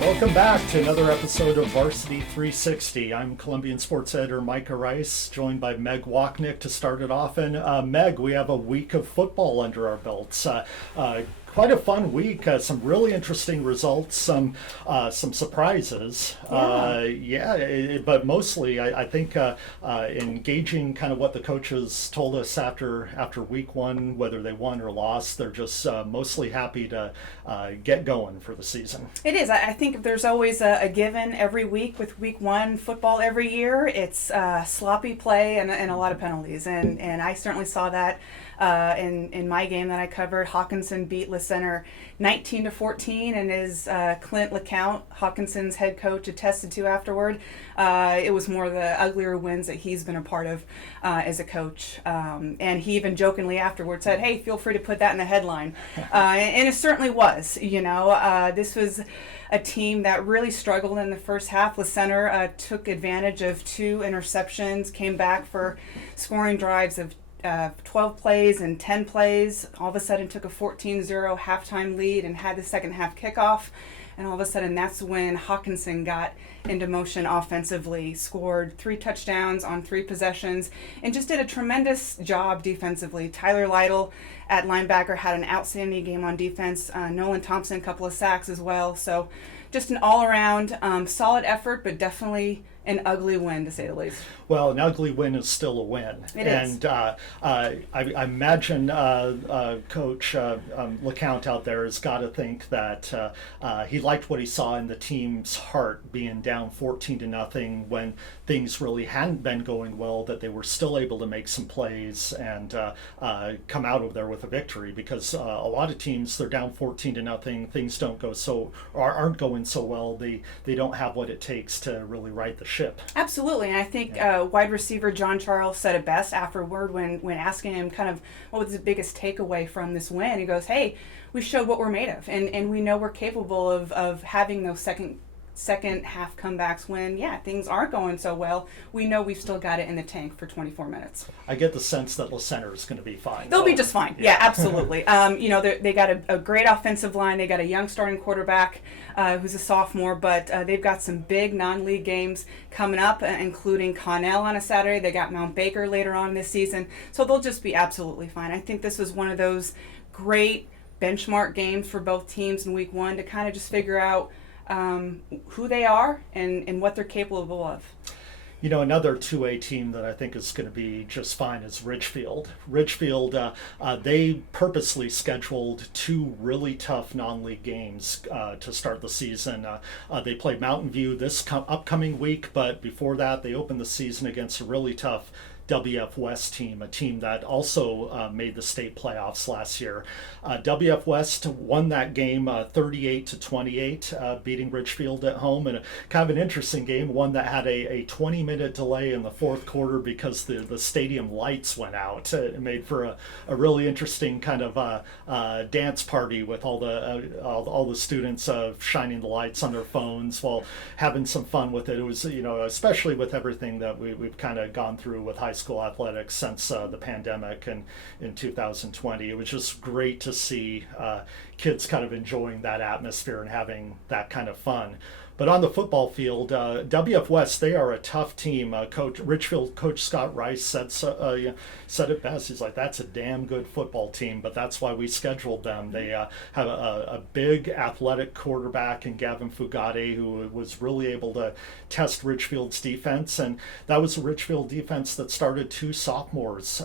Welcome back to another episode of Varsity360. I'm Columbian sports editor Micah Rice, joined by Meg Wochnick to start it off. And Meg, we have a week of football under our belts. Quite a fun week. Some really interesting results. Some surprises. But mostly, I think engaging kind of what the coaches told us after week one, whether they won or lost, they're just mostly happy to get going for the season. It is. I think there's always a given every week with week one football every year. It's sloppy play and a lot of penalties, and I certainly saw that. In my game that I covered, Hawkinson beat La Center 19-14, and as Clint LeCount, Hawkinson's head coach, attested to afterward, it was more the uglier wins that he's been a part of as a coach. And he even jokingly afterward said, "Hey, feel free to put that in the headline," and it certainly was. This was a team that really struggled in the first half. La Center took advantage of 2 interceptions, came back for scoring drives of 12 plays and 10 plays, all of a sudden took a 14-0 halftime lead and had the second half kickoff. And all of a sudden, that's when Hawkinson got into motion offensively, scored 3 touchdowns on 3 possessions, and just did a tremendous job defensively. Tyler Lytle at linebacker had an outstanding game on defense. Nolan Thompson, a couple of sacks as well. So just an all-around solid effort, but definitely an ugly win, to say the least. Well, an ugly win is still a win. It is. And I imagine Coach LeCount out there has got to think that he liked what he saw in the team's heart, being down 14-0 when things really hadn't been going well, that they were still able to make some plays and come out of there with a victory. Because a lot of teams, they're down 14-0, things don't go aren't going so well. They don't have what it takes to really right the ship. Absolutely, and I think wide receiver John Charles said it best afterward when asking him kind of what was the biggest takeaway from this win. He goes, "Hey, we showed what we're made of, and we know we're capable of having those second half comebacks when things aren't going so well. We know we've still got it in the tank for 24 minutes." I get the sense that La Center is going to be fine. They'll be just fine. Yeah, absolutely. They got a great offensive line. They got a young starting quarterback who's a sophomore, but they've got some big non-league games coming up, including Connell on a Saturday. They got Mount Baker later on this season, so they'll just be absolutely fine. I think this was one of those great benchmark games for both teams in week one to kind of just figure out who they are and what they're capable of. Another 2A team that I think is going to be just fine is Ridgefield. Ridgefield, they purposely scheduled 2 really tough non-league games to start the season. They played Mountain View this upcoming week, but before that, they opened the season against a really tough WF West team, a team that also made the state playoffs last year. WF West won that game 38-28, beating Ridgefield at home, and kind of an interesting game, one that had a 20-minute delay in the fourth quarter because the stadium lights went out. It made for a really interesting kind of dance party with all the students shining the lights on their phones while having some fun with it. It was, especially with everything that we've kind of gone through with high school athletics since the pandemic and in 2020. It was just great to see kids kind of enjoying that atmosphere and having that kind of fun. But on the football field, WF West, they are a tough team. Richfield coach Scott Rice said it best. He's like, "That's a damn good football team," but that's why we scheduled them. They have a big athletic quarterback in Gavin Fugate, who was really able to test Richfield's defense, and that was a Richfield defense that started 2 sophomores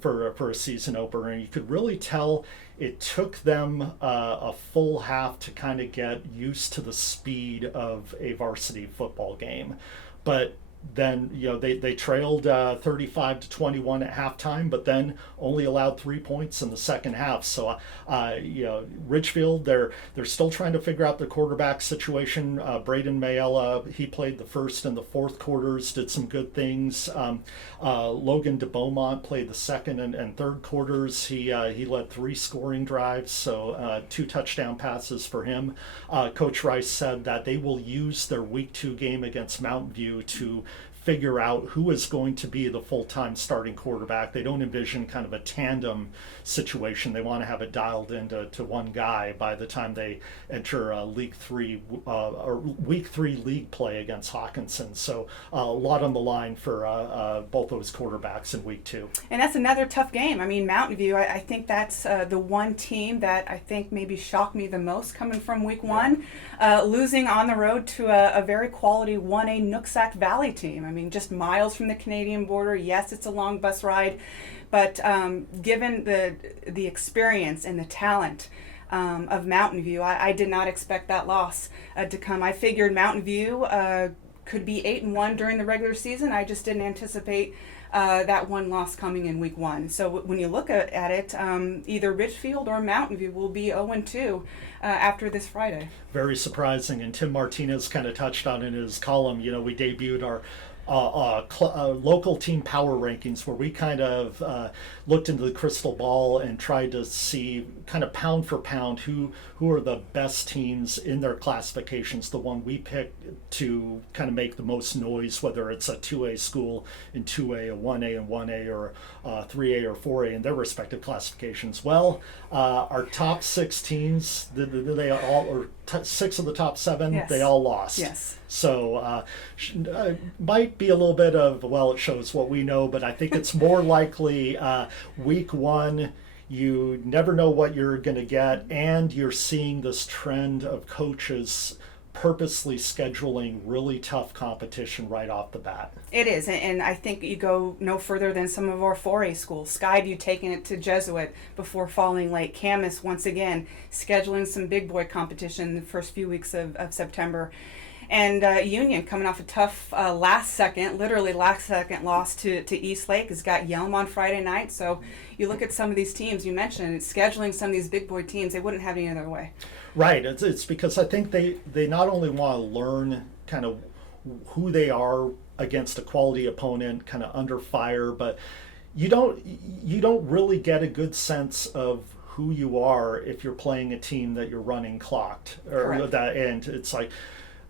for a season opener, and you could really tell it took them a full half to kind of get used to the speed of a varsity football game. But then they trailed 35-21 at halftime, but then only allowed 3 points in the second half. So Ridgefield, they're still trying to figure out the quarterback situation. Braden Mayella, he played the first and the fourth quarters, did some good things. Logan DeBeaumont played the second and third quarters. He led 3 scoring drives, so 2 touchdown passes for him. Coach Rice said that they will use their week 2 game against Mountain View to figure out who is going to be the full-time starting quarterback. They don't envision kind of a tandem situation. They want to have it dialed into one guy by the time they enter League 3 or Week 3 league play against Hawkinson. So a lot on the line for both those quarterbacks in Week 2. And that's another tough game. I mean, Mountain View, I think that's the one team that I think maybe shocked me the most coming from Week 1, losing on the road to a very quality 1A Nooksack Valley team. I mean, just miles from the Canadian border. Yes, it's a long bus ride, but given the experience and the talent of Mountain View, I did not expect that loss to come. I figured Mountain View could be 8-1 during the regular season. I just didn't anticipate that one loss coming in Week 1. So when you look at it, either Richfield or Mountain View will be 0-2 after this Friday. Very surprising, and Tim Martinez kind of touched on in his column. You know, we debuted our local team power rankings, where we kind of looked into the crystal ball and tried to see kind of pound for pound who are the best teams in their classifications, the one we picked to kind of make the most noise, whether it's a 2A school in 2A, a 1A and 1A, or 3A or 4A in their respective classifications. Well, our top 6 teams, they all, or 6 of the top 7, yes, they all lost. Yes. So might be a little bit of, well, it shows what we know, but I think it's more likely Week 1, you never know what you're going to get, and you're seeing this trend of coaches purposely scheduling really tough competition right off the bat. It is, and I think you go no further than some of our 4A schools. Skyview taking it to Jesuit before falling late. Camas, once again, scheduling some big boy competition in the first few weeks of September. And Union, coming off a tough last second loss to East Lake, has got Yelm on Friday night. So you look at some of these teams, you mentioned scheduling some of these big boy teams, they wouldn't have any other way. Right. It's because I think they not only want to learn kind of who they are against a quality opponent, kind of under fire, but you don't really get a good sense of who you are if you're playing a team that you're running clocked, or that, and it's like,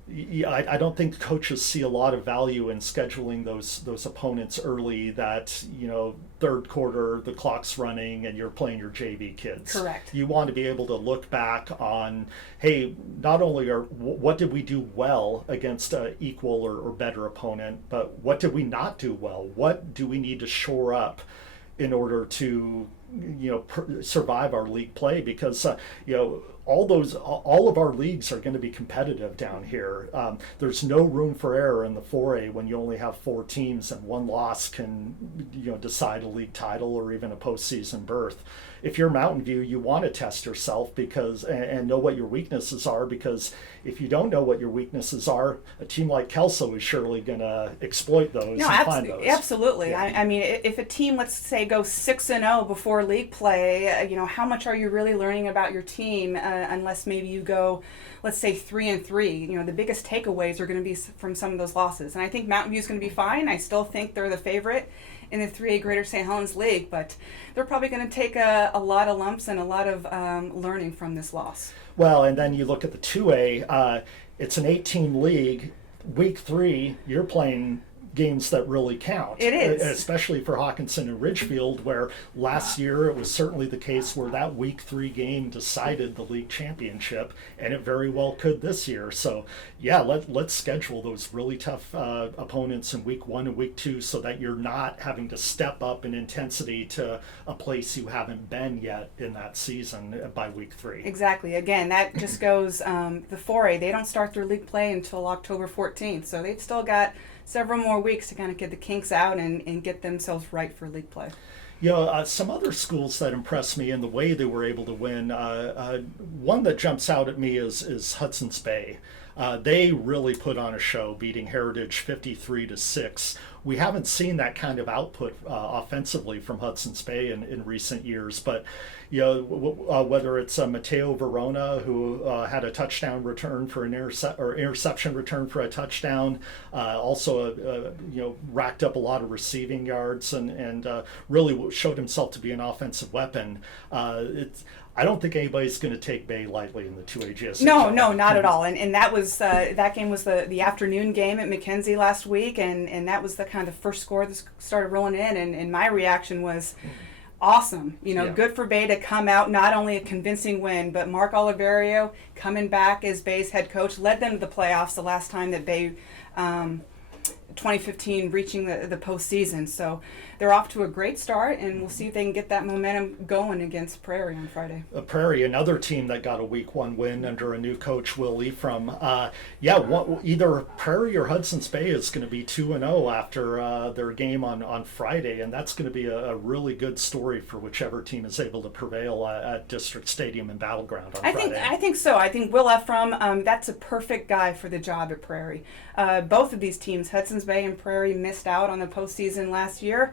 I don't think coaches see a lot of value in scheduling those opponents early, that, you know, third quarter, the clock's running and you're playing your JV kids. Correct. You want to be able to look back on, hey, not only what did we do well against an equal or better opponent, but what did we not do well? What do we need to shore up in order to, you know, survive our league play? Because you know, all of our leagues are going to be competitive down here. There's no room for error in the 4A when you only have 4 teams and one loss can, you know, decide a league title or even a postseason berth. If you're Mountain View, you want to test yourself and know what your weaknesses are, because if you don't know what your weaknesses are, a team like Kelso is surely going to exploit those and find those. Absolutely. Yeah. I mean, if a team, let's say, goes 6-0 before league play, you know, how much are you really learning about your team unless maybe you go, let's say, 3-3? You know, the biggest takeaways are going to be from some of those losses. And I think Mountain View is going to be fine. I still think they're the favorite in the 3A Greater St. Helens League, but they're probably going to take a lot of lumps and a lot of learning from this loss. Well, and then you look at the 2A, it's an 8-team league. Week 3, you're playing games that really count. It is. Especially for Hawkinson and Ridgefield, where last year it was certainly the case where that Week 3 game decided the league championship, and it very well could this year. So yeah, let's schedule those really tough opponents in Week 1 and Week 2, so that you're not having to step up in intensity to a place you haven't been yet in that season by Week 3. Exactly. Again, that just goes, the 4A, they don't start their league play until October 14th, so they've still got several more weeks to kind of get the kinks out and get themselves right for league play. You know, some other schools that impressed me in the way they were able to win, one that jumps out at me is Hudson's Bay. They really put on a show, beating Heritage 53-6, we haven't seen that kind of output offensively from Hudson's Bay in recent years. But whether it's Mateo Verona, who had a touchdown return for an interception return for a touchdown, also racked up a lot of receiving yards and really showed himself to be an offensive weapon. I don't think anybody's going to take Bay lightly in the 2A GSHL. No, not at all. And that was that game was the afternoon game at Mackenzie last week, and that was the kind of the first score that started rolling in, and my reaction was awesome. Good for Bay to come out, not only a convincing win, but Mark Oliverio coming back as Bay's head coach led them to the playoffs the last time that Bay 2015 reaching the postseason. So they're off to a great start, and we'll see if they can get that momentum going against Prairie on Friday. Prairie, another team that got a week 1 win under a new coach, Will Ephraim. Either Prairie or Hudson's Bay is going to be 2-0 after their game on Friday, and that's going to be a really good story for whichever team is able to prevail at District Stadium and Battleground on Friday. I think so. I think Will Ephraim, that's a perfect guy for the job at Prairie. Both of these teams, Hudson's Bay and Prairie, missed out on the postseason last year.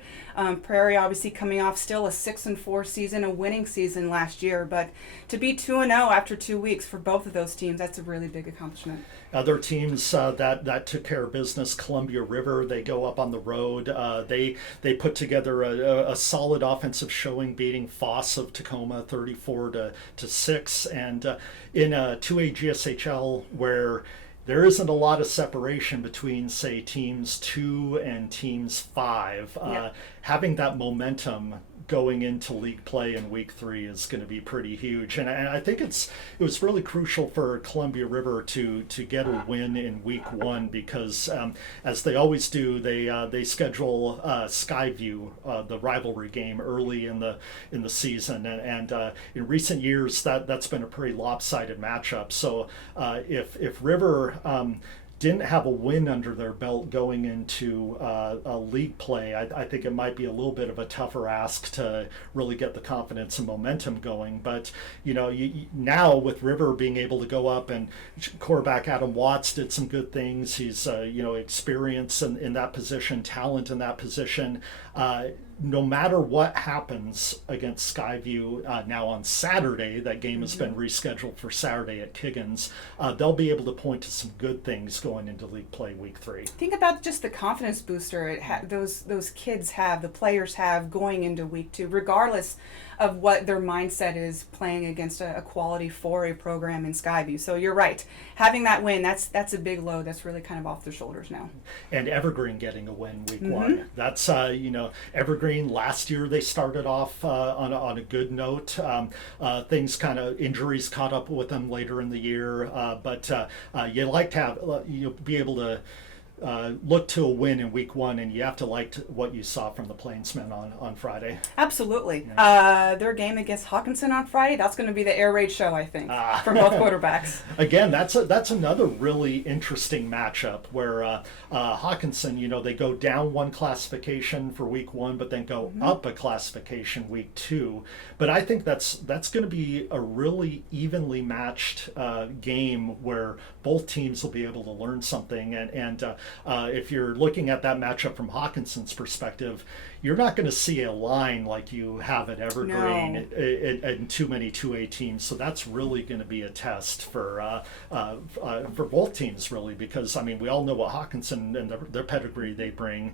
Prairie obviously coming off still a 6-4 season, a winning season last year, but to be 2-0 after 2 weeks for both of those teams, that's a really big accomplishment. Other teams that took care of business, Columbia River, they go up on the road. They put together a solid offensive showing, beating Foss of Tacoma 34-6, and in a 2A GSHL where there isn't a lot of separation between, say, teams 2 and teams 5. Having that momentum going into league play in week 3 is going to be pretty huge, and I think it was really crucial for Columbia River to get a win in week 1 because as they always do, they schedule Skyview, the rivalry game, early in the season, and in recent years that's been a pretty lopsided matchup. So if River didn't have a win under their belt going into a league play, I think it might be a little bit of a tougher ask to really get the confidence and momentum going. But now with River being able to go up, and quarterback Adam Watts did some good things. He's experience in that position, talent in that position. No matter what happens against Skyview now on Saturday, that game has been rescheduled for Saturday at Kiggins, they'll be able to point to some good things going into league play week 3. Think about just the confidence booster those kids have, the players have going into week 2, regardless of what their mindset is playing against a quality 4A program in Skyview. So you're right. Having that win, that's a big load. That's really kind of off their shoulders now. And Evergreen getting a win week 1. That's, Evergreen last year, they started off on a good note. Things kind of, injuries caught up with them later in the year. But you like to have, be able to look to a win in week 1, and you have to like what you saw from the Plainsmen on Friday. Absolutely. Yeah. Their game against Hawkinson on Friday, that's going to be the air raid show, I think, for both quarterbacks. Again, that's another really interesting matchup where Hawkinson, they go down 1 classification for week 1, but then go up a classification week 2. But I think that's going to be a really evenly matched game where both teams will be able to learn something, and if you're looking at that matchup from Hawkinson's perspective, you're not going to see a line like you have at Evergreen in too many 2A teams. So that's really going to be a test for both teams, really, because we all know what Hawkinson and their pedigree they bring.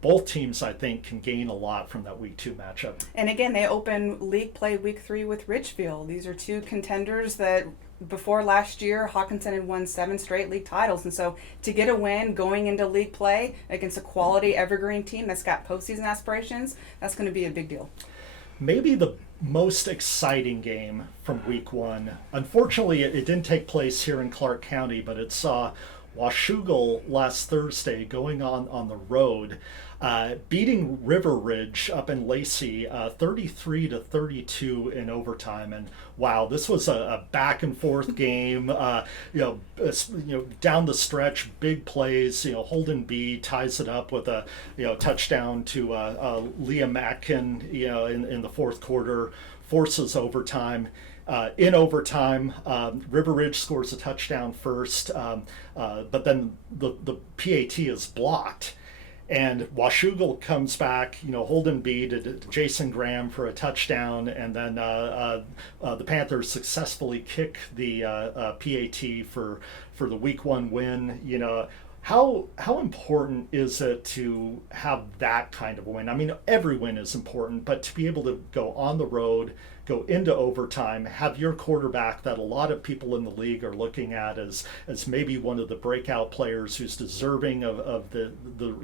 Both teams, I think, can gain a lot from that week 2 matchup. And again, they open league play week 3 with Ridgefield. These are 2 contenders that before last year, Hawkinson had won 7 straight league titles. And so to get a win going into league play against a quality Evergreen team that's got postseason aspirations, that's going to be a big deal. Maybe the most exciting game from week 1. Unfortunately, it didn't take place here in Clark County, but it saw Washougal last Thursday going on the road, beating River Ridge up in Lacey 33-32 in overtime. And wow, this was a back and forth game. Down the stretch, big plays. Holden B ties it up with a touchdown to Liam Atkin. In the fourth quarter, forces overtime. In overtime, River Ridge scores a touchdown first, but then the PAT is blocked. and Washougal comes back, Holden B to Jason Graham for a touchdown, and then the Panthers successfully kick the PAT for the week 1 win. How important is it to have that kind of win? I mean, every win is important, but to be able to go on the road, go into overtime, have your quarterback that a lot of people in the league are looking at as maybe one of the breakout players who's deserving of the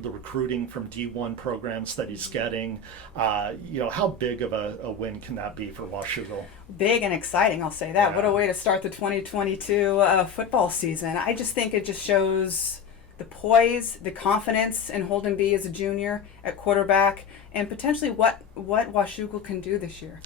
recruiting from D1 programs that he's getting. How big of a win can that be for Washougal? Big and exciting, I'll say that. Yeah. What a way to start the 2022 football season. I just think it just shows the poise, the confidence in Holden B as a junior at quarterback, and potentially what Washougal can do this year.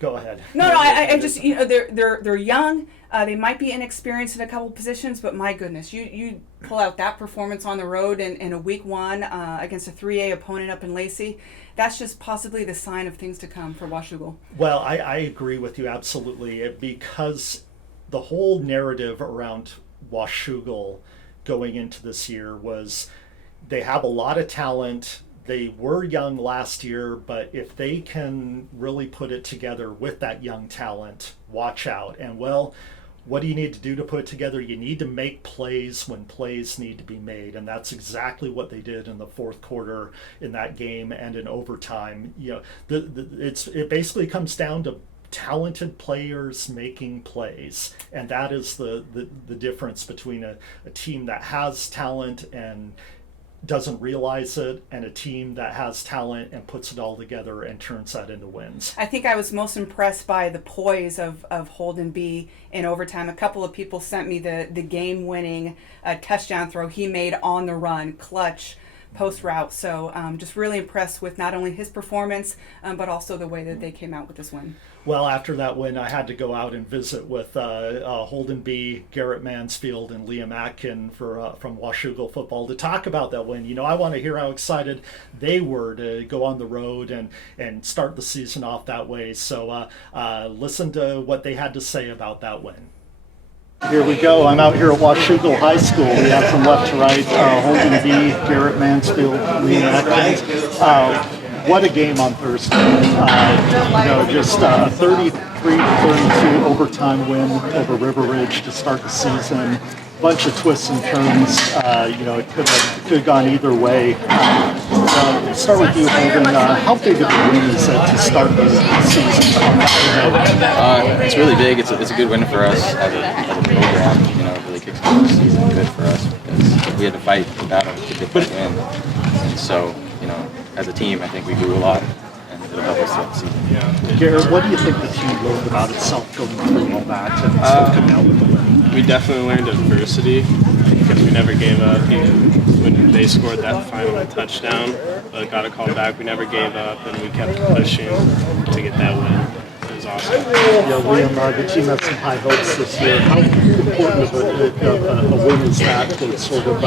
Go ahead. No, I just they're young. They might be inexperienced in a couple positions, but my goodness, you pull out that performance on the road in a week 1 against a 3A opponent up in Lacey. That's just possibly the sign of things to come for Washougal. Well, I agree with you absolutely, because the whole narrative around Washougal going into this year was they have a lot of talent. They were young last year, but if they can really put it together with that young talent, watch out. And what do you need to do to put it together? You need to make plays when plays need to be made, and that's exactly what they did in the fourth quarter in that game and in overtime. It basically comes down to talented players making plays, and that is the difference between a team that has talent and doesn't realize it, and a team that has talent and puts it all together and turns that into wins. I think I was most impressed by the poise of Holden B in overtime. A couple of people sent me the game-winning touchdown throw he made on the run, clutch post route. So just really impressed with not only his performance, but also the way that they came out with this win. Well, after that win, I had to go out and visit with Holden B, Garrett Mansfield, and Liam Atkin from Washougal football to talk about that win. I want to hear how excited they were to go on the road and start the season off that way. So listen to what they had to say about that win. Here we go. I'm out here at Washougal High School. We have from left to right Holden B, Garrett Mansfield, Liam Atkins. What a game on Thursday. Just a 33-32 overtime win over River Ridge to start the season. Bunch of twists and turns. It could have gone either way. Start with you, Holden. How big of a win is that to start the season? It's really big. It's a good win for us as a program. It really kicks off the season good for us because we had to fight the battle to get that win. And so, as a team, I think we grew a lot, and it'll help us throughout the season. Garrett, what do you think the team learned about itself going through all that and still coming out with the win? We definitely learned adversity because we never gave up. Even when they scored that final touchdown, but got a call back, we never gave up, and we kept pushing to get that win. It was awesome. Liam, the team had some high hopes this year. How important of a win is that for sort of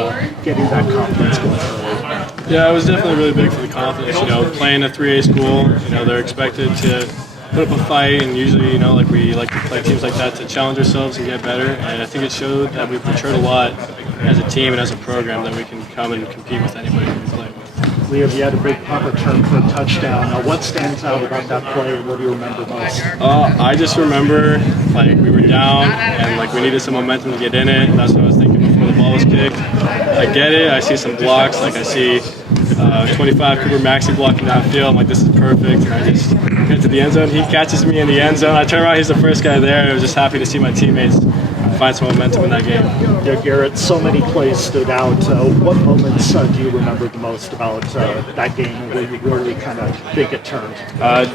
getting that confidence going early? Yeah, it was definitely really big for the confidence. Playing a 3A school, they're expected to put up a fight, and usually, we like to play teams like that to challenge ourselves and get better. And I think it showed that we've matured a lot as a team and as a program that we can come and compete with anybody we play with. Liam, you had a big punt return for a touchdown. What stands out about that play, and what do you remember most? I just remember, we were down, and, we needed some momentum to get in it. That's what I was thinking before the ball was kicked. I get it. I see some blocks. I see 25 Cooper Maxey blocking downfield. I'm like, this is perfect. And I just get to the end zone. He catches me in the end zone. I turn around. He's the first guy there. I was just happy to see my teammates find some momentum in that game. Yeah, Garrett, so many plays stood out. What moments do you remember the most about that game where you really kind of think it turned?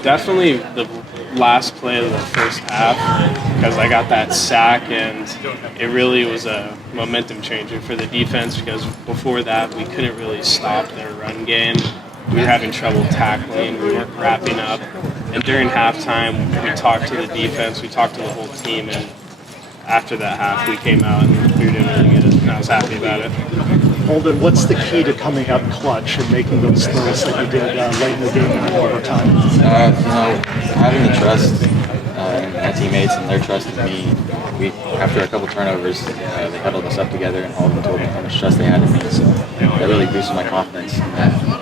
Definitely the last play of the first half, because I got that sack, and it really was a momentum changer for the defense, because before that we couldn't really stop their run game. We were having trouble tackling, we weren't wrapping up, and during halftime we talked to the defense, we talked to the whole team, and after that half we came out and we were doing really good, and I was happy about it. Holden, what's the key to coming up clutch and making those throws like you did late in the game and overtime? Having the trust in my teammates and their trust in me, we after a couple turnovers, they huddled us up together and all of them told me how much trust they had in me. So that really boosted my confidence in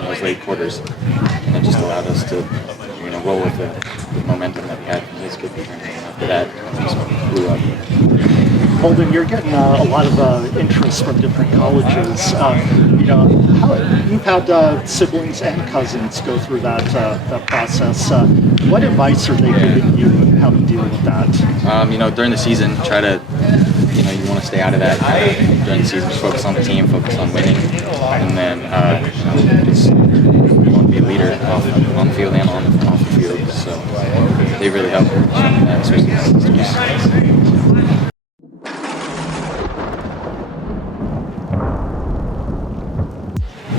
those late quarters, and it just allowed us to roll with the momentum that we had from his good return. After that, it just blew up. Holden, you're getting a lot of interest from different colleges. You've had siblings and cousins go through that process. What advice are they giving you on how to deal with that? During the season, try to, you want to stay out of that. During the season, just focus on the team, focus on winning, and then just you want to be a leader on the field and off the field. So they really help, especially the sisters.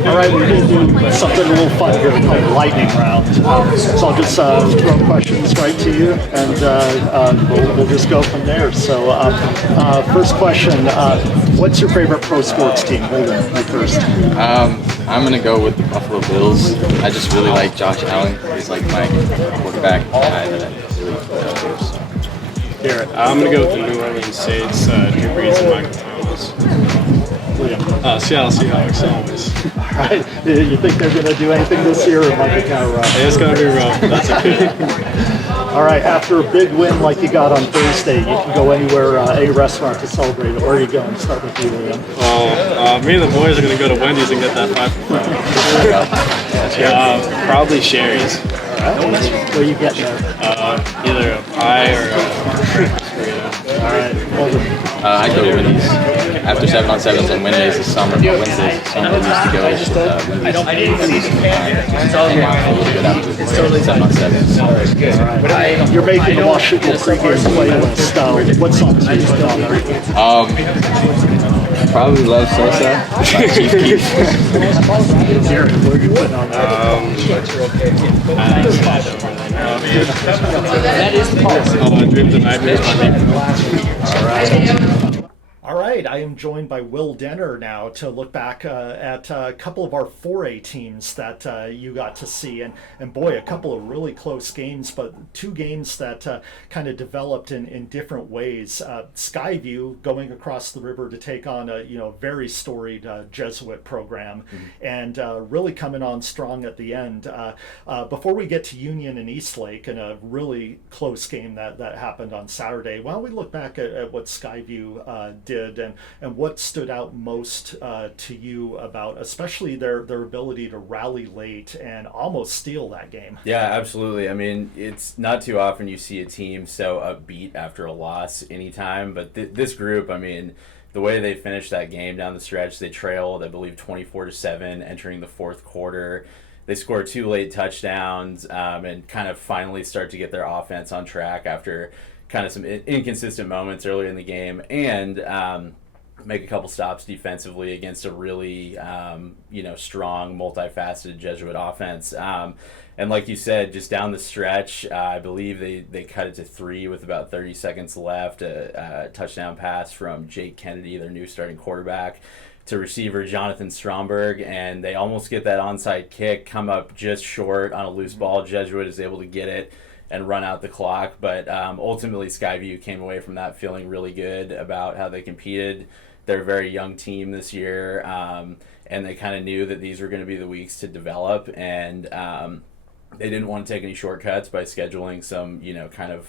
All right, we're going to do something a little fun here called lightning round. So I'll just throw questions right to you, and we'll just go from there. So first question, what's your favorite pro sports team? Holden, you first. I'm going to go with the Buffalo Bills. I just really like Josh Allen. He's like my quarterback guy that I really love. So. Garrett, I'm going to go with the New Orleans Saints, Drew Brees and Michael Thomas. Seattle Seahawks, always. All right. You think they're going to do anything this year, or might be kind of rough? It's going to be rough. That's okay. All right. After a big win like you got on Thursday, you can go anywhere, any restaurant to celebrate it. Where are you going? Start with you, William. Me and the boys are going to go to Wendy's and get that 5 for 5. Probably Sherry's. All right. What are you getting there? Either a pie or a burrito. All right. Holden. I go to Wendy's. After 7-on-7s on Wednesdays this summer, we used to go with Wendy's. It's totally 7-on-7s. All right. You're making the Washington pregame playlist. What songs are you putting on there? Probably Love Sosa by Chief Keef. Garrett, what are you putting on there? That is the part. Dreams and Nightmares by Deep. All right. All right, I am joined by Will Denner now to look back at a couple of our 4A teams that you got to see. And boy, a couple of really close games, but two games that kind of developed in different ways. Skyview going across the river to take on a very storied Jesuit program, and really coming on strong at the end. Before we get to Union and Eastlake and a really close game that happened on Saturday, why don't we look back at what Skyview did and what stood out most to you about especially their ability to rally late and almost steal that game. Yeah, absolutely. I mean, it's not too often you see a team so upbeat after a loss anytime, but this group, I mean, the way they finished that game down the stretch, they trailed, I believe, 24-7 entering the fourth quarter. They scored 2 late touchdowns and kind of finally start to get their offense on track after kind of some inconsistent moments earlier in the game, and make a couple stops defensively against a really strong, multifaceted Jesuit offense. And like you said, just down the stretch, I believe they cut it to 3 with about 30 seconds left. A touchdown pass from Jake Kennedy, their new starting quarterback, to receiver Jonathan Stromberg, and they almost get that onside kick, come up just short on a loose ball. Jesuit is able to get it and run out the clock, but ultimately Skyview came away from that feeling really good about how they competed. They're a very young team this year, and they kind of knew that these were going to be the weeks to develop, and they didn't want to take any shortcuts by scheduling some, kind of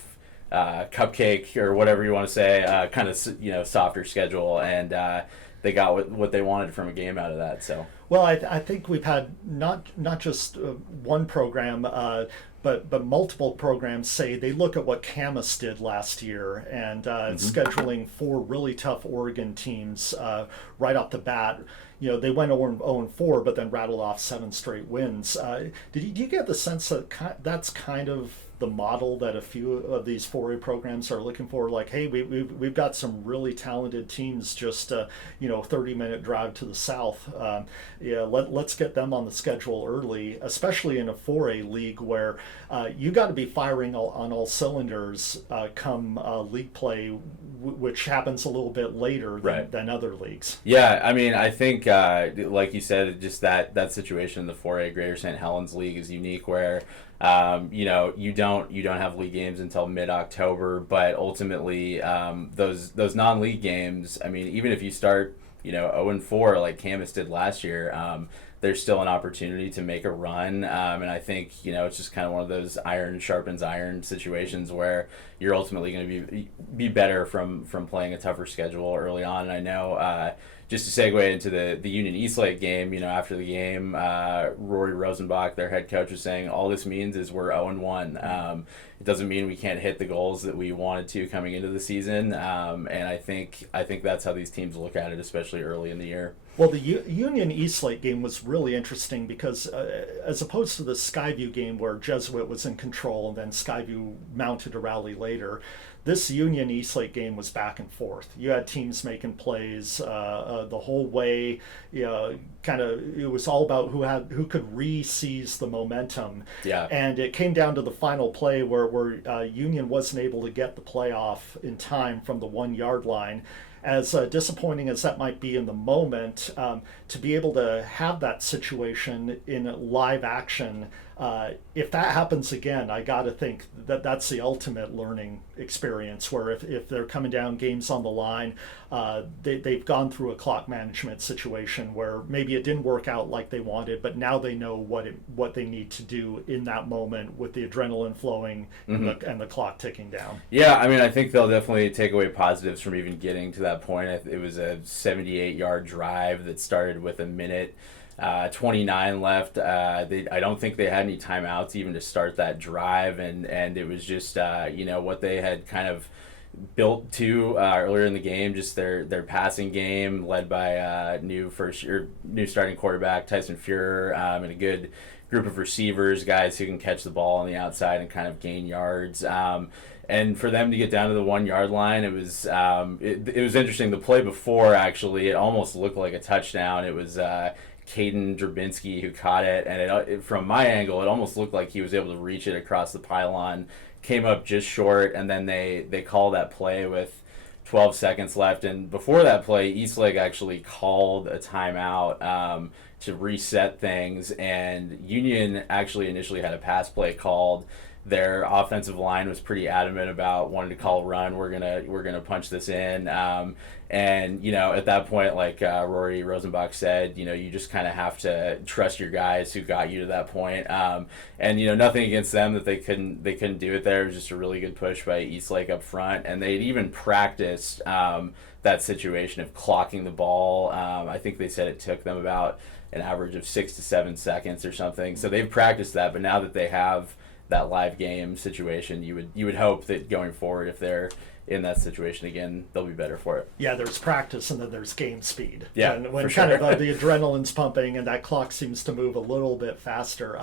cupcake or whatever you want to say, kind of, softer schedule, and they got what they wanted from a game out of that. So, well, I think we've had not just one program, but multiple programs say they look at what Camas did last year and scheduling 4 really tough Oregon teams right off the bat. They went 0-4, but then rattled off 7 straight wins. Do you get the sense that that's kind of the model that a few of these 4A programs are looking for? Like, hey, we've got some really talented teams just 30-minute drive to the south. Let's get them on the schedule early, especially in a 4A league where you got to be firing on all cylinders come league play, which happens a little bit later than other leagues. Yeah, I mean, I think like you said, just that situation in the 4A Greater St. Helens League is unique, where you don't don't have league games until mid-October, but ultimately those non-league games, I mean, even if you start 0-4 like Camas did last year, there's still an opportunity to make a run, and I think it's just kind of one of those iron sharpens iron situations where you're ultimately going to be better from playing a tougher schedule early on. And I know just to segue into the Union Eastlake game, after the game, Rory Rosenbach, their head coach, was saying all this means is we're 0-1. It doesn't mean we can't hit the goals that we wanted to coming into the season, and I think that's how these teams look at it, especially early in the year. Well, the Union Eastlake game was really interesting because as opposed to the Skyview game where Jesuit was in control and then Skyview mounted a rally later, this Union Eastlake game was back and forth. You had teams making plays the whole way. It was all about who could re-seize the momentum. Yeah. And it came down to the final play where Union wasn't able to get the playoff in time from the 1 yard line. As disappointing as that might be in the moment, to be able to have that situation in live action, if that happens again, I got to think that's the ultimate learning experience, where if they're coming down games on the line, they've gone through a clock management situation where maybe it didn't work out like they wanted, but now they know what they need to do in that moment with the adrenaline flowing and the clock ticking down. Yeah, I mean, I think they'll definitely take away positives from even getting to that point. It was a 78-yard drive that started with a minute 29 left. I don't think they had any timeouts even to start that drive, and it was just what they had kind of built to earlier in the game, just their passing game led by new starting quarterback Tyson Fuhrer, and a good group of receivers, guys who can catch the ball on the outside and kind of gain yards. And for them to get down to the 1 yard line, it was interesting. The play before, actually, it almost looked like a touchdown. It was Caden Drabinski who caught it, and it from my angle, it almost looked like he was able to reach it across the pylon, came up just short, and then they call that play with 12 seconds left. And before that play, Eastlake actually called a timeout to reset things, and Union actually initially had a pass play called. Their offensive line was pretty adamant about wanting to call a run. We're gonna punch this in, and at that point, like Rory Rosenbach said, you just kind of have to trust your guys who got you to that point. And nothing against them that they couldn't do it there. It was just a really good push by Eastlake up front, and they'd even practiced that situation of clocking the ball. I think they said it took them about an average of 6 to 7 seconds or something. So they've practiced that, but now that they have that live game situation, you would hope that going forward, if they're in that situation again, they'll be better for it. Yeah, there's practice and then there's game speed. Yeah, and when for kind sure. of the adrenaline's pumping and that clock seems to move a little bit faster.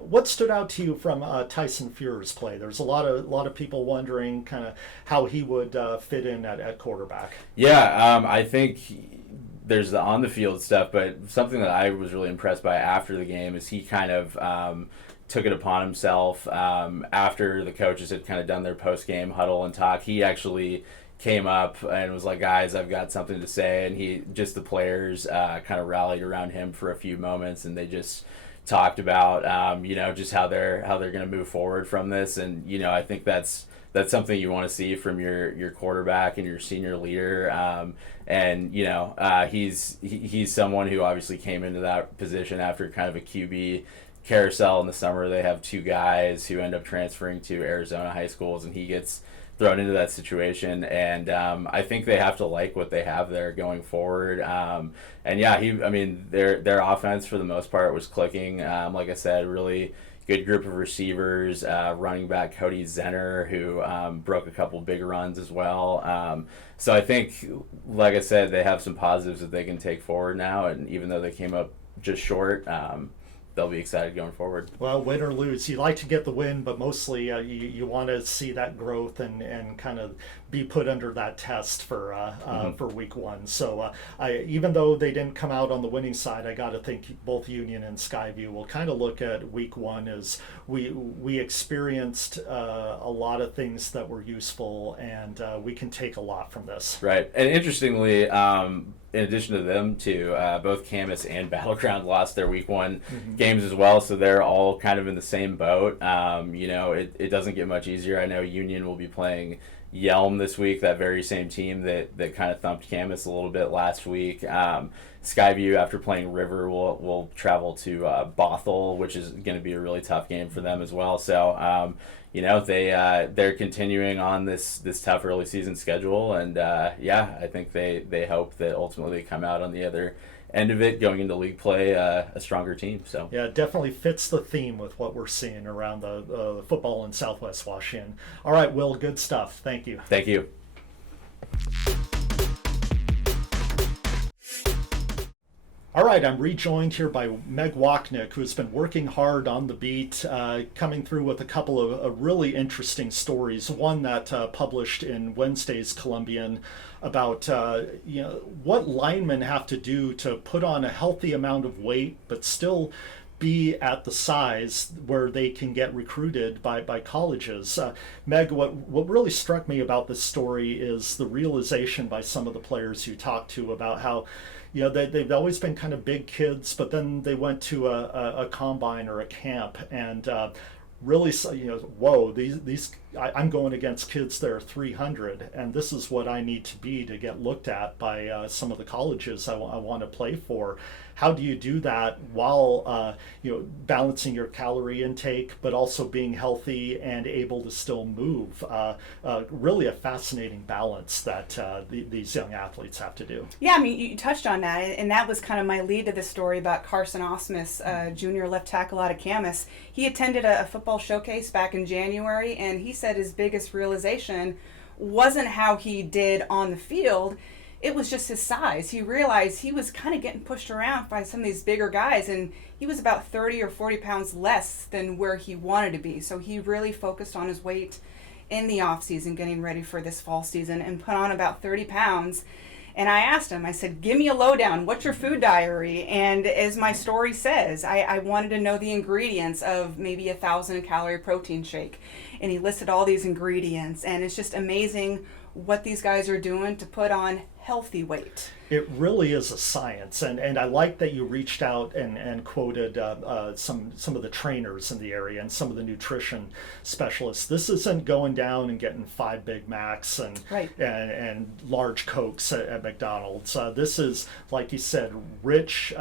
What stood out to you from Tyson Fuhrer's play? There's a lot of people wondering kind of how he would fit in at quarterback. Yeah, I think there's the on the field stuff, but something that I was really impressed by after the game is he kind of took it upon himself after the coaches had kind of done their post-game huddle and talk. He actually came up and was like, guys, I've got something to say. And the players kind of rallied around him for a few moments, and they just talked about, just how they're going to move forward from this. And, I think that's something you want to see from your quarterback and your senior leader. He's someone who obviously came into that position after kind of a QB carousel in the summer. They have two guys who end up transferring to Arizona high schools, and he gets thrown into that situation. And I think they have to like what they have there going forward. Their offense for the most part was clicking. Like I said, really good group of receivers, running back Cody Zenner, who broke a couple big runs as well. So I think, like I said, they have some positives that they can take forward now, and even though they came up just short, they'll be excited going forward. Well, win or lose, you like to get the win, but mostly you want to see that growth and kind of be put under that test for week one. So even though they didn't come out on the winning side, I got to think both Union and Skyview will kind of look at week one as we experienced a lot of things that were useful, and we can take a lot from this. Right, and interestingly, in addition to them two, both Camas and Battleground lost their week one games as well, so they're all kind of in the same boat. It doesn't get much easier. I know Union will be playing Yelm this week, that very same team that kind of thumped Camas a little bit last week. Skyview, after playing River, will travel to Bothell, which is going to be a really tough game for them as well. So, they're continuing on this tough early season schedule, and I think they hope that ultimately they come out on the other end of it, going into league play, a stronger team. So yeah, it definitely fits the theme with what we're seeing around the football in Southwest Washington. All right, Will, good stuff. Thank you. Thank you. All right, I'm rejoined here by Meg Wochnick, who's been working hard on the beat, coming through with a couple of really interesting stories. One that published in Wednesday's Columbian about what linemen have to do to put on a healthy amount of weight, but still be at the size where they can get recruited by colleges. Meg, what really struck me about this story is the realization by some of the players you talked to about how they've always been kind of big kids, but then they went to a combine or a camp and really, whoa, these I'm going against kids that are 300, and this is what I need to be to get looked at by some of the colleges I want to play for. How do you do that while balancing your calorie intake, but also being healthy and able to still move? Really a fascinating balance that these young athletes have to do. Yeah, I mean, you touched on that, and that was kind of my lead to the story about Carson Osmus, junior left tackle out of Camas. He attended a football showcase back in January, and he said his biggest realization wasn't how he did on the field. It was just his size. He realized he was kind of getting pushed around by some of these bigger guys, and he was about 30 or 40 pounds less than where he wanted to be. So he really focused on his weight in the off season, getting ready for this fall season, and put on about 30 pounds. And I asked him, I said, give me a lowdown. What's your food diary? And as my story says, I wanted to know the ingredients of maybe 1,000-calorie protein shake. And he listed all these ingredients. And it's just amazing what these guys are doing to put on healthy weight. It really is a science, and I like that you reached out and quoted some of the trainers in the area and some of the nutrition specialists. This isn't going down and getting 5 Big Macs and Right. and large Cokes at McDonald's. This is, like you said, rich,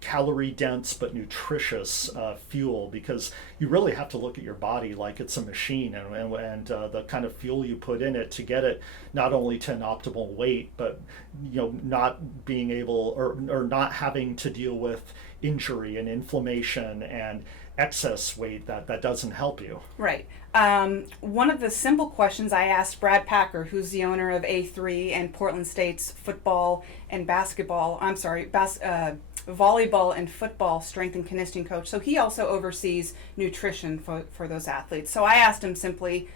calorie dense but nutritious fuel, because you really have to look at your body like it's a machine, and the kind of fuel you put in it to get it not only to an optimal weight, but not being able or not having to deal with injury and inflammation and excess weight that doesn't help you. Right. One of the simple questions I asked Brad Packer, who's the owner of A3 and Portland State's volleyball and football strength and conditioning coach. So he also oversees nutrition for those athletes. So I asked him simply,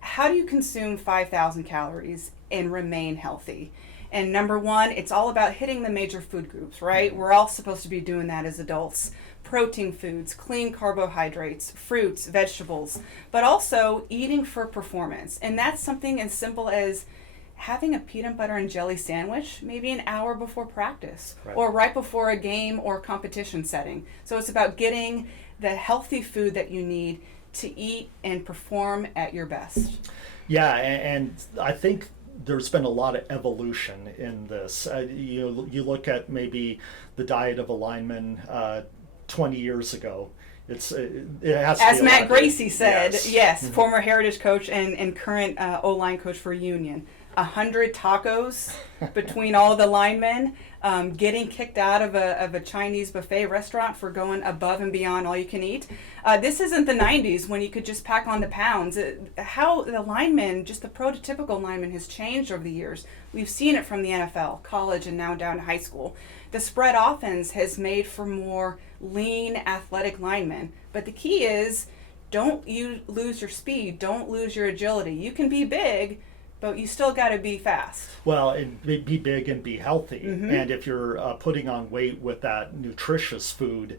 how do you consume 5,000 calories and remain healthy? And number one, it's all about hitting the major food groups, right? We're all supposed to be doing that as adults. Protein foods, clean carbohydrates, fruits, vegetables, but also eating for performance. And that's something as simple as having a peanut butter and jelly sandwich maybe an hour before practice, right, or right before a game or competition setting. So it's about getting the healthy food that you need to eat and perform at your best. Yeah, and I think there's been a lot of evolution in this. You look at maybe the diet of a lineman 20 years ago. It has to As be Matt Gracie said, yes. Mm-hmm. Former Heritage coach and current O-line coach for Union. 100 tacos between all the linemen, getting kicked out of a Chinese buffet restaurant for going above and beyond all you can eat. This isn't the 90s when you could just pack on the pounds. How the lineman, just the prototypical lineman, has changed over the years. We've seen it from the NFL, college, and now down to high school. The spread offense has made for more lean, athletic linemen. But the key is, don't you lose your speed, don't lose your agility. You can be big, but you still got to be fast. Well, and be big and be healthy. Mm-hmm. And if you're putting on weight with that nutritious food,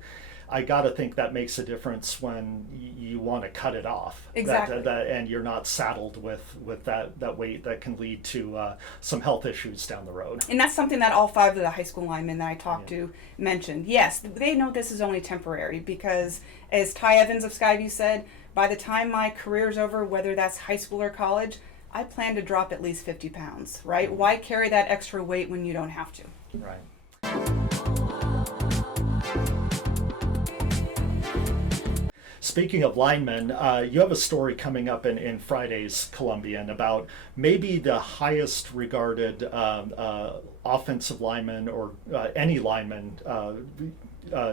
I got to think that makes a difference when you want to cut it off. Exactly. And you're not saddled with that weight that can lead to some health issues down the road. And that's something that all 5 of the high school linemen that I talked to mentioned. Yes, they know this is only temporary because, as Ty Evans of Skyview said, by the time my career's over, whether that's high school or college, I plan to drop at least 50 pounds, right? Why carry that extra weight when you don't have to? Right. Speaking of linemen, you have a story coming up in Friday's Columbian about maybe the highest regarded offensive lineman or any lineman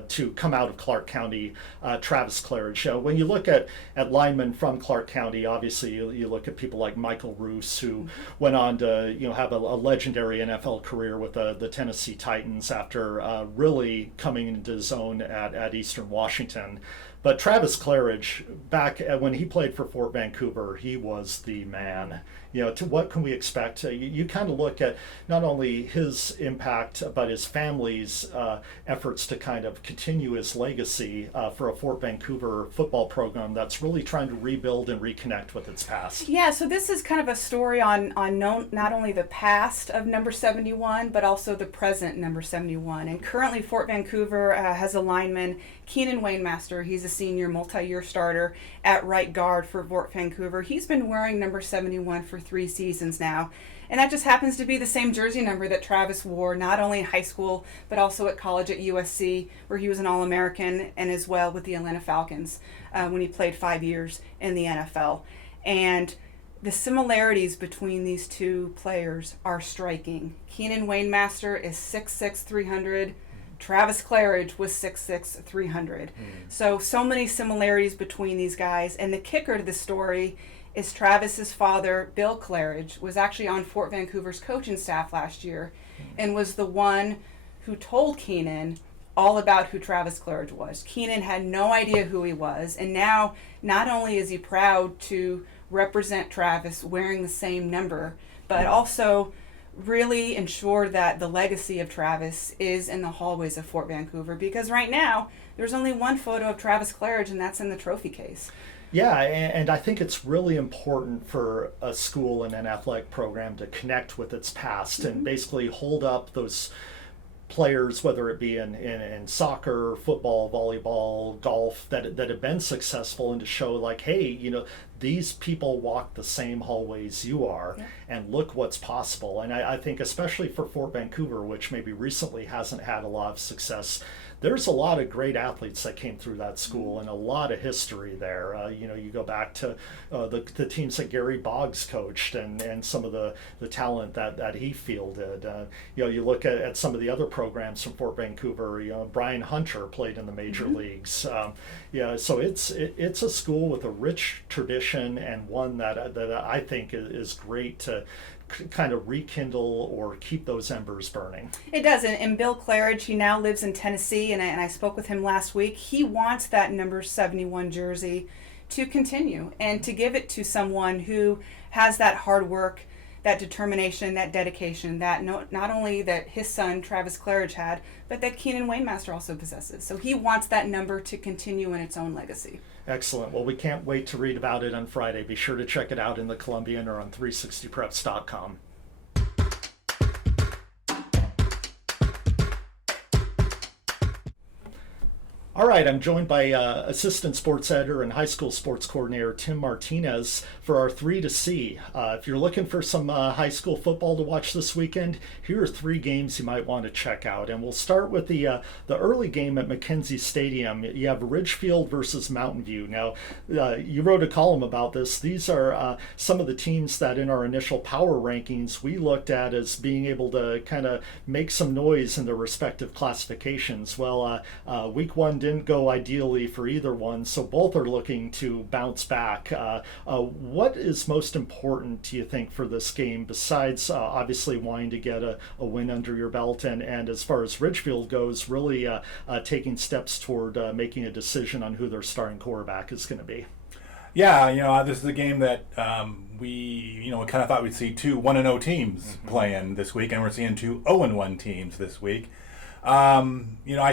to come out of Clark County, Travis Claridge. When you look at linemen from Clark County, obviously you look at people like Michael Roos, who went on to have a legendary NFL career with the Tennessee Titans after really coming into his own at Eastern Washington. But Travis Claridge, back when he played for Fort Vancouver, he was the man. To what can we expect? You kind of look at not only his impact, but his family's efforts to kind of continue his legacy for a Fort Vancouver football program that's really trying to rebuild and reconnect with its past. Yeah, so this is kind of a story on not only the past of number 71, but also the present number 71. And currently Fort Vancouver has a lineman, Keenan Wainmaster. He's a senior multi-year starter at right guard for Fort Vancouver. He's been wearing number 71 for 3 seasons now. And that just happens to be the same jersey number that Travis wore, not only in high school, but also at college at USC, where he was an All-American, and as well with the Atlanta Falcons when he played 5 years in the NFL. And the similarities between these two players are striking. Keenan Wainmaster is 6'6", 300. Travis Claridge was 6'6", 300. So many similarities between these guys. And the kicker to the story is Travis's father, Bill Claridge, was actually on Fort Vancouver's coaching staff last year and was the one who told Keenan all about who Travis Claridge was. Keenan had no idea who he was, and now not only is he proud to represent Travis wearing the same number, but also really ensure that the legacy of Travis is in the hallways of Fort Vancouver, because right now there's only one photo of Travis Claridge, and that's in the trophy case. Yeah, and I think it's really important for a school and an athletic program to connect with its past and basically hold up those players, whether it be in soccer, football, volleyball, golf, that have been successful, and to show like, hey, these people walk the same hallways you are, and look what's possible. And I think especially for Fort Vancouver, which maybe recently hasn't had a lot of success, there's a lot of great athletes that came through that school and a lot of history there. You go back to the teams that Gary Boggs coached and some of the talent that he fielded. You look at some of the other programs from Fort Vancouver. Brian Hunter played in the major leagues. So it's a school with a rich tradition, and one that I think is great to kind of rekindle or keep those embers burning. It does, and Bill Claridge, he now lives in Tennessee, and I spoke with him last week. He wants that number 71 jersey to continue and to give it to someone who has that hard work, that determination, that dedication, that not only that his son Travis Claridge had, but that Keenan Wainmaster also possesses. So he wants that number to continue in its own legacy. Excellent. Well, we can't wait to read about it on Friday. Be sure to check it out in the Columbian or on 360preps.com. All right, I'm joined by Assistant Sports Editor and High School Sports Coordinator Tim Martinez for our 3 to See. If you're looking for some high school football to watch this weekend, here are 3 games you might want to check out. And we'll start with the early game at McKenzie Stadium. You have Ridgefield versus Mountain View. Now, you wrote a column about this. These are some of the teams that in our initial power rankings we looked at as being able to kind of make some noise in their respective classifications. Well, week 1 didn't go ideally for either one, so both are looking to bounce back. What is most important, do you think, for this game, besides obviously wanting to get a win under your belt, and as far as Ridgefield goes, really taking steps toward making a decision on who their starting quarterback is going to be? Yeah, this is a game that we kind of thought we'd see 2 1-0 teams playing this week, and we're seeing 2 0-1 teams this week. I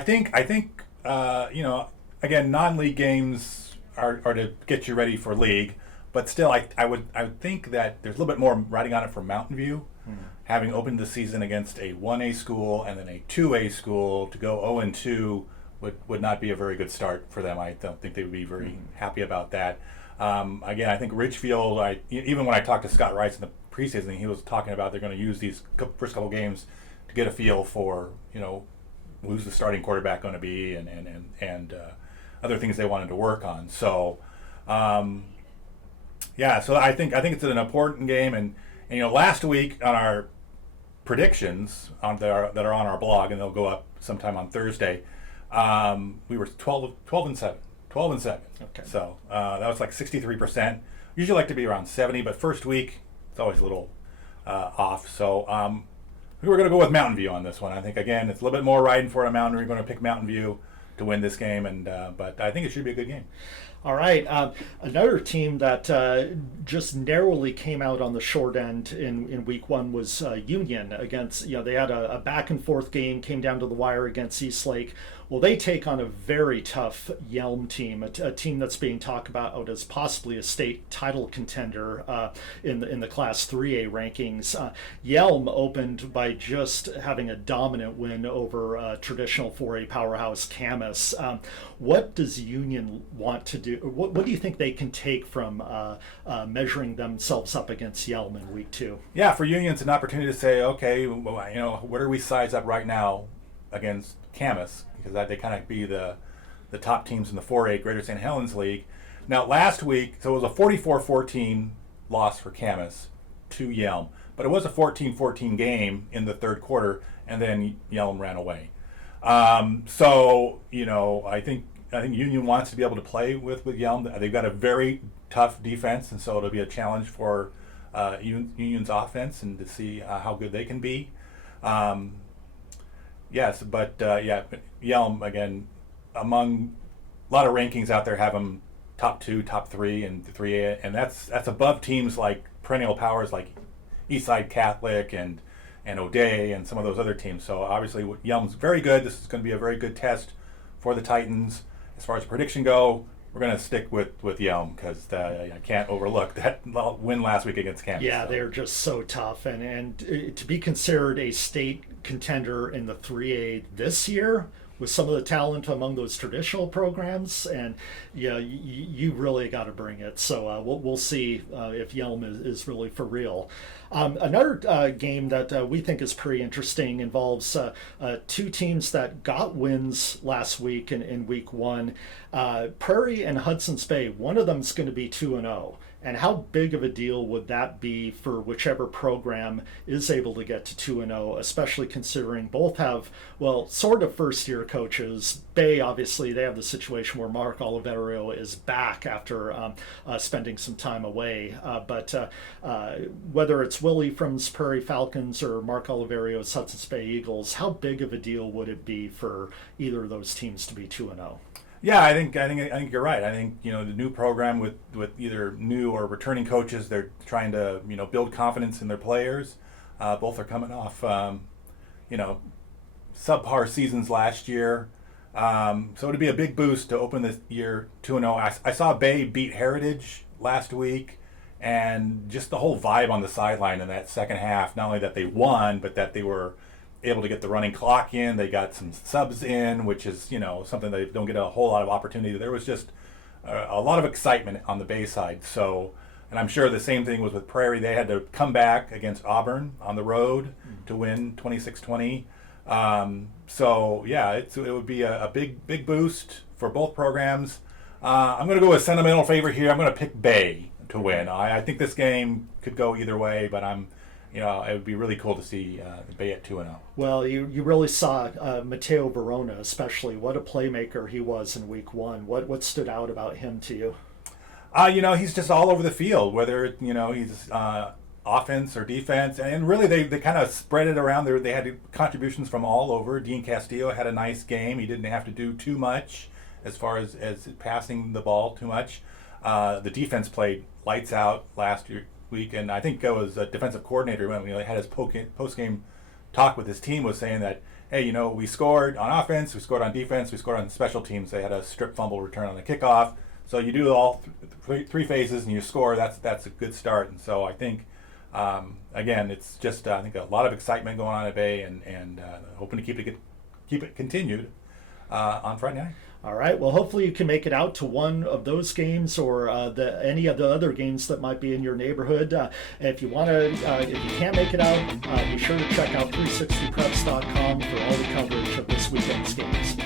think again, non-league games are to get you ready for league, but still, I would think that there's a little bit more riding on it for Mountain View, having opened the season against a 1A school and then a 2A school. To go 0-2 would not be a very good start for them. I don't think they would be very happy about that. Again, I think Ridgefield, even when I talked to Scott Rice in the preseason, he was talking about they're going to use these first couple games to get a feel for, who's the starting quarterback going to be and other things they wanted to work on. So, so I think it's an important game. And last week on our predictions that are on our blog, and they'll go up sometime on Thursday, we were 12-7. 12-7. Okay. So that was like 63%. Usually like to be around 70, but first week it's always a little off. So we're going to go with Mountain View on this one. I think again it's a little bit more riding for a Mountain. We're going to pick Mountain View to win this game, and but I think it should be a good game. All right. Another team that just narrowly came out on the short end in week one was Union against, they had a back and forth game, came down to the wire against Eastlake. Well, they take on a very tough Yelm team, a team that's being talked about as possibly a state title contender in the Class 3A rankings. Yelm opened by just having a dominant win over traditional 4A powerhouse Camas. What does Union want to do? What do you think they can take from measuring themselves up against Yelm in week two? Yeah, for Union, it's an opportunity to say, okay, where do we size up right now against Camas? Because they kind of be the top teams in the 4A Greater St. Helens League. Now, last week, so it was a 44-14 loss for Camas to Yelm, but it was a 14-14 game in the third quarter, and then Yelm ran away. So I think Union wants to be able to play with Yelm. They've got a very tough defense, and so it'll be a challenge for Union's offense and to see how good they can be. Yes, but Yelm, again, among a lot of rankings out there have them top 2, top 3 in 3A, and that's above teams like perennial powers like Eastside Catholic and O'Day and some of those other teams. So obviously Yelm's very good. This is going to be a very good test for the Titans. As far as prediction go, we're going to stick with Yelm because I can't overlook that win last week against Kansas. Yeah, they're just so tough, and to be considered a state contender in the 3A this year with some of the talent among those traditional programs, and you really got to bring it. So we'll see if Yelm is really for real. Another game that we think is pretty interesting involves two teams that got wins last week in week one. Prairie and Hudson's Bay. One of them is going to be 2-0. And how big of a deal would that be for whichever program is able to get to 2-0, especially considering both have, sort of first-year coaches. Bay, obviously, they have the situation where Mark Oliverio is back after spending some time away. But whether it's Willie from Prairie Falcons or Mark Oliverio's Hudson's Bay Eagles, how big of a deal would it be for either of those teams to be 2-0? Yeah, I think you're right. I think the new program with either new or returning coaches, they're trying to build confidence in their players. Both are coming off subpar seasons last year, so it'd be a big boost to open this year 2-0. I saw Bay beat Heritage last week, and just the whole vibe on the sideline in that second half. Not only that they won, but that they were able to get the running clock in. They got some subs in, which is something they don't get a whole lot of opportunity. There was just a lot of excitement on the Bay side. So, and I'm sure the same thing was with Prairie. They had to come back against Auburn on the road to win 26-20. So yeah, it would be a big boost for both programs. I'm going to go with sentimental favorite here. I'm going to pick Bay to win. I think this game could go either way, but it would be really cool to see Bay at 2-0. Well, you really saw Mateo Verona, especially. What a playmaker he was in week one. What stood out about him to you? He's just all over the field, whether he's offense or defense, and really they kind of spread it around. They had contributions from all over. Dean Castillo had a nice game. He didn't have to do too much as far as passing the ball too much. The defense played lights out last week, and I think it was a defensive coordinator when he had his post-game talk with his team was saying that hey, we scored on offense, we scored on defense, we scored on special teams. They had a strip fumble return on the kickoff. So you do all three phases and you score. That's a good start. And so I think, again, it's just I think a lot of excitement going on at Bay, and hoping to keep it continued on Friday night. All right. Well, hopefully you can make it out to one of those games or any of the other games that might be in your neighborhood. If you want to, if you can't make it out, be sure to check out 360preps.com for all the coverage of this weekend's games.